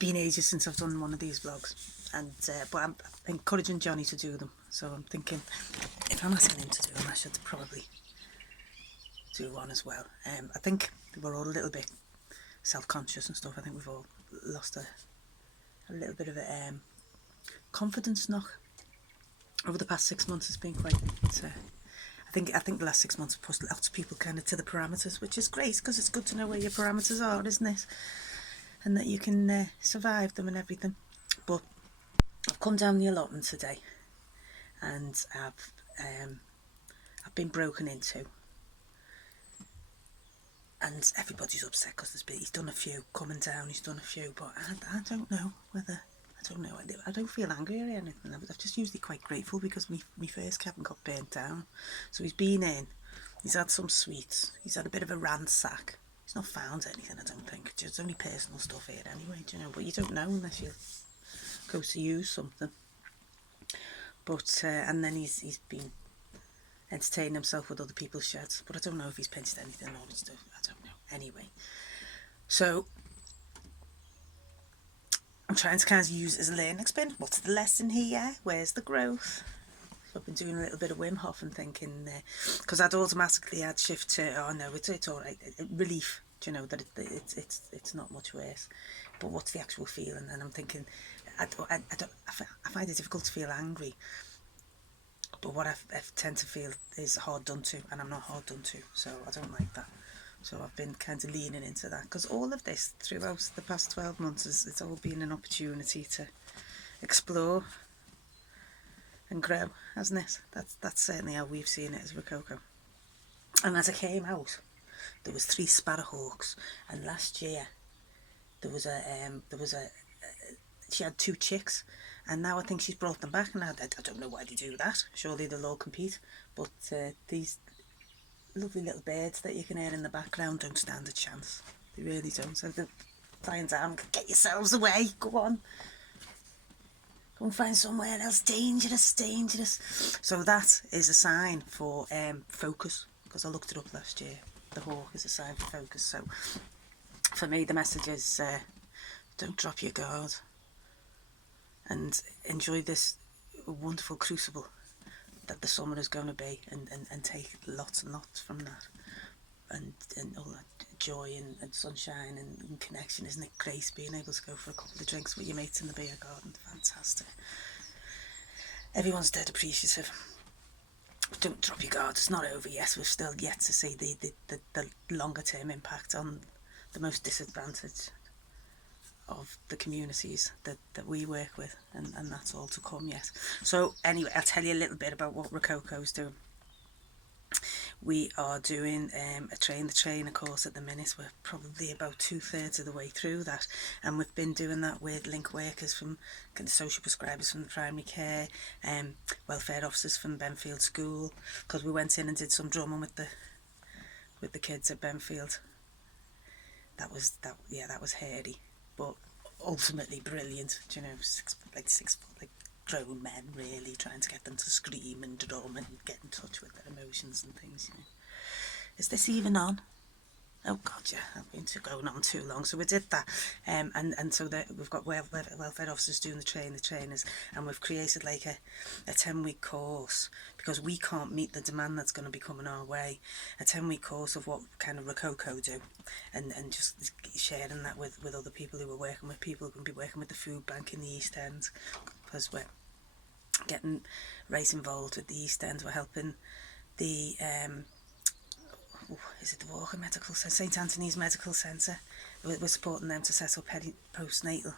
been ages since I've done one of these vlogs, and but I'm encouraging Johnny to do them. So I'm thinking, if I'm asking him to do them, I should probably do one as well. I think we're all a little bit self-conscious and stuff. I think we've all lost a little bit of a confidence knock over the past 6 months. Has been quite. I think the last 6 months have pushed lots of people kind of to the parameters, which is great because it's good to know where your parameters are, isn't it? And that you can survive them and everything. But I've come down the allotment today, and I've been broken into, and everybody's upset because he's done a few coming down. He's done a few, but I don't know whether. I don't know. I don't feel angry or anything. I'm just usually quite grateful because my first cabin got burnt down. So he's been in. He's had some sweets. He's had a bit of a ransack. He's not found anything, I don't think. It's only personal stuff here anyway, do you know? But you don't know unless you go to use something. But and then he's been entertaining himself with other people's sheds. But I don't know if he's painted anything or stuff. I don't know. Anyway, so I'm trying to kind of use it as a learning experience. What's the lesson here? Where's the growth? So I've been doing a little bit of Wim Hof and thinking, because I'd automatically add shift to, oh no, it's all right, relief, do you know, that it's not much worse. But what's the actual feeling? And I'm thinking, I find it difficult to feel angry. But what I tend to feel is hard done to, and I'm not hard done to, so I don't like that. So I've been kind of leaning into that, because all of this throughout the past 12 months it's all been an opportunity to explore and grow, hasn't it? That's certainly how we've seen it as Rococo. And as I came out, there was 3 sparrowhawks, and last year there was she had 2 chicks, and now I think she's brought them back, and I don't know why they do that. Surely they'll all compete, but these lovely little birds that you can hear in the background don't stand a chance. They really don't. So they're flying down, get yourselves away, go on. Go and find somewhere else. Dangerous, dangerous. So that is a sign for focus, because I looked it up last year. The hawk is a sign for focus. So for me the message is don't drop your guard and enjoy this wonderful crucible that the summer is going to be, and take lots and lots from that, and all that joy and sunshine and connection. Isn't it great being able to go for a couple of drinks with your mates in the beer garden? Fantastic. Everyone's dead appreciative. Don't drop your guard. It's not over yet. We've still yet to see the longer term impact on the most disadvantaged of the communities that we work with, and that's all to come yet. So anyway, I'll tell you a little bit about what Rococo's doing. We are doing a train the trainer course at the minute. We're probably about 2/3 of the way through that, and we've been doing that with link workers from kind of social prescribers from the primary care, welfare officers from Benfield School, because we went in and did some drumming with the kids at Benfield. That was hairy, but ultimately brilliant. Do you know, six foot grown men really trying to get them to scream and drum and get in touch with their emotions and things. You know, is this even on? Oh God, yeah, I've been going on too long. So we did that, and so we've got welfare officers doing the trainers, and we've created like a 10-week course, because we can't meet the demand that's going to be coming our way. A 10-week course of what kind of Rococo do, and just sharing that with other people who are working with people who can be working with the food bank in the East End, because we're getting right involved with the East End. We're helping the is it the Walker Medical Centre, St Anthony's Medical Centre. We're supporting them to set up postnatal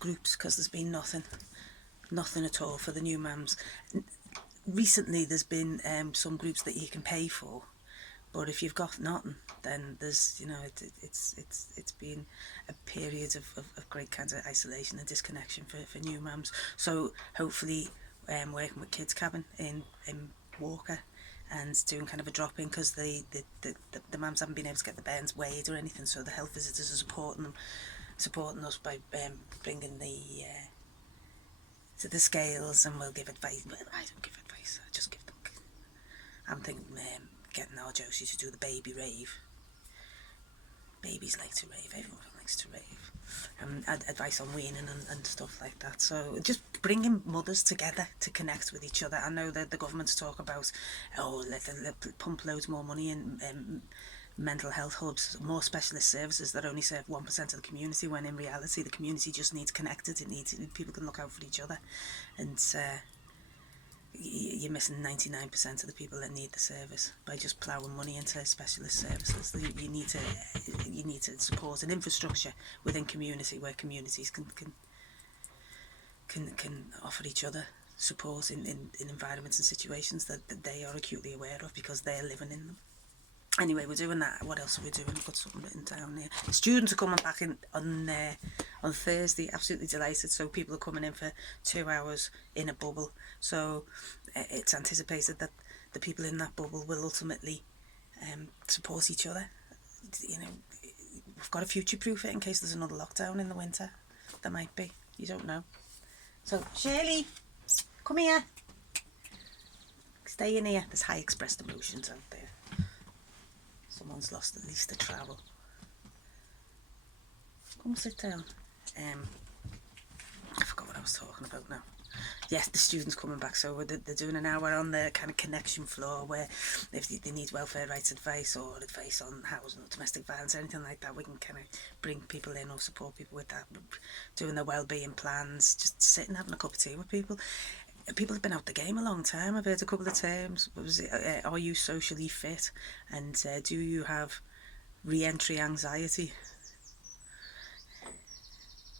groups, because there's been nothing at all for the new mums. Recently there's been some groups that you can pay for, but if you've got nothing, then there's, you know, it's been a period of great kind of isolation and disconnection for new mums. So hopefully working with Kids Cabin in Walker, and doing kind of a drop-in, because the mums haven't been able to get the bairns weighed or anything, so the health visitors are supporting us by bringing to the scales, and we'll give advice. Well, I don't give advice, I just give them. I'm thinking getting our Josie to do the baby rave, babies like to rave, everyone likes to rave. Advice on weaning and stuff like that. So just bringing mothers together to connect with each other. I know that the governments talk about, let pump loads more money in mental health hubs, more specialist services that only serve 1% of the community, when in reality the community just needs connected. It needs people can look out for each other, and you're missing 99% of the people that need the service by just ploughing money into specialist services. You need to support an infrastructure within community where communities can offer each other support in environments and situations that they are acutely aware of because they're living in them. Anyway, we're doing that. What else are we doing? I've got something written down here. The students are coming back in on Thursday. Absolutely delighted. So people are coming in for 2 hours in a bubble. So it's anticipated that the people in that bubble will ultimately support each other. You know, we've got to future-proof it in case there's another lockdown in the winter. There might be. You don't know. So Shirley, come here. Stay in here. There's high expressed emotions out there. Someone's lost at least a trowel. Come sit down. I forgot what I was talking about now. Yes, the students coming back, so they're doing an hour on the kind of connection floor where if they need welfare rights advice or advice on housing or domestic violence or anything like that, we can kind of bring people in or support people with that, doing their well-being plans, just sitting having a cup of tea with people. People have been out the game a long time. I've heard a couple of terms. What was it? Are you socially fit? And do you have re-entry anxiety?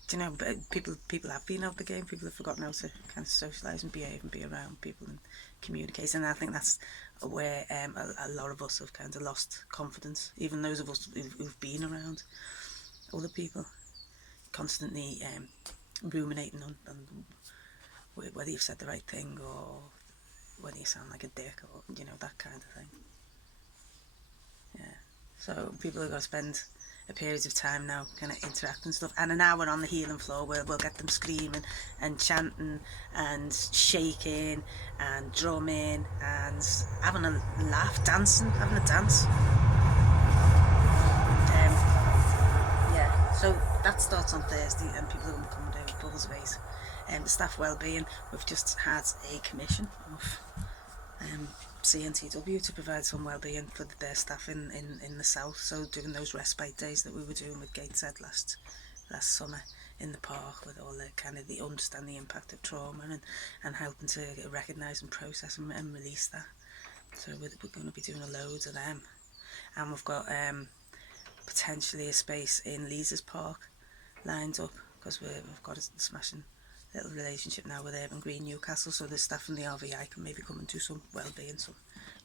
Do you know, people have been out the game. People have forgotten how to kind of socialise and behave and be around people and communicate. And I think that's where a lot of us have kind of lost confidence. Even those of us who've been around other people, constantly ruminating on whether you've said the right thing or whether you sound like a dick or, you know, that kind of thing. Yeah. So people have got to spend a period of time now kind of interacting and stuff. And an hour on the healing floor where we'll get them screaming and chanting and shaking and drumming and having a laugh, dancing, having a dance. Yeah. So that starts on Thursday and people are going to be coming down with Bubbles Base. The staff wellbeing, we've just had a commission of CNTW to provide some wellbeing for their staff in the south. So doing those respite days that we were doing with Gateshead last summer in the park, with all the kind of the understand the impact of trauma and helping to recognise and process and release that. So we're going to be doing loads of them, and we've got potentially a space in Lees's Park lined up because we've got a smashing little relationship now with Urban Green Newcastle, so the staff from the RVI can maybe come and do some well-being, some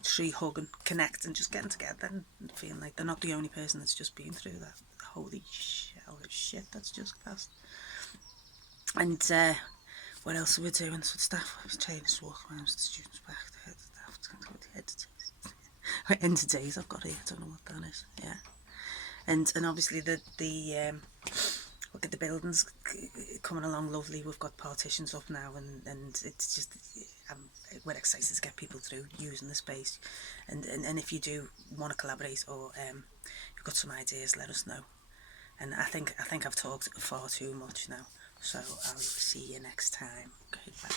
tree hug and connect and just getting together and feeling like they're not the only person that's just been through that holy shit that's just passed. And what else are we doing? So staff, I was trying to walk around with the students back there. End of days I've got here, I don't know what that is. Yeah. And obviously look at the buildings coming along lovely. We've got partitions up now, and it's just we're excited to get people through using the space. And if you do want to collaborate or you've got some ideas, let us know. And I think I've talked far too much now, so I'll see you next time. Okay, bye.